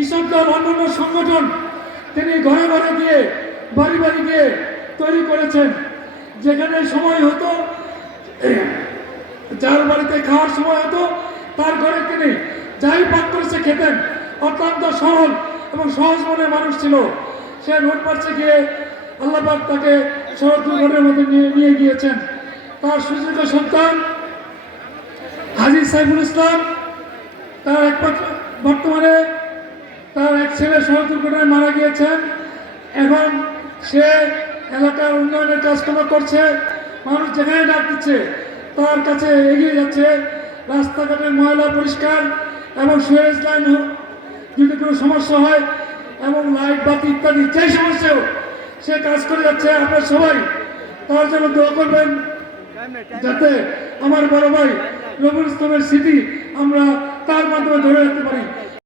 কৃষক দল অন্যান্য সংগঠন তিনি ঘরে ঘরে গিয়ে বাড়ি বাড়ি গিয়ে তৈরি করেছেন, যেখানে সময় হতো যার বাড়িতে খাওয়ার সময় হতো তার ঘরে তিনি যাই পাক করেছে খেতেন। অত্যন্ত সরল এবং সহজ মনের মানুষ ছিল। সে রোড মার্চে গিয়ে আল্লাহ পাক তাকে সড়ক দুর্ঘটনার মধ্যে নিয়ে গিয়েছেন। তার সুযোগ্য সন্তান হাজী সাইফুল ইসলাম, তার বর্তমানে তার এক ছেলে সড়ক দুর্ঘটনায় মারা গিয়েছেন। এখন সে এলাকার উন্নয়নের কাজকর্ম করছে, মানুষ যেখানে ডাক দিচ্ছে তার কাছে এগিয়ে যাচ্ছে। রাস্তাঘাটের ময়লা পরিষ্কার এবং সুয়েজ লাইন যদি কোনো সমস্যা হয় এবং লাইট বাতি ইত্যাদি যে সমস্যাও সে কাজ করে যাচ্ছে। আপনারা সবাই তার জন্য দোয়া করবেন, যাতে আমার বড় ভাই রবিউল ইসলামের স্মৃতি আমরা তার মাধ্যমে ধরে রাখতে পারি।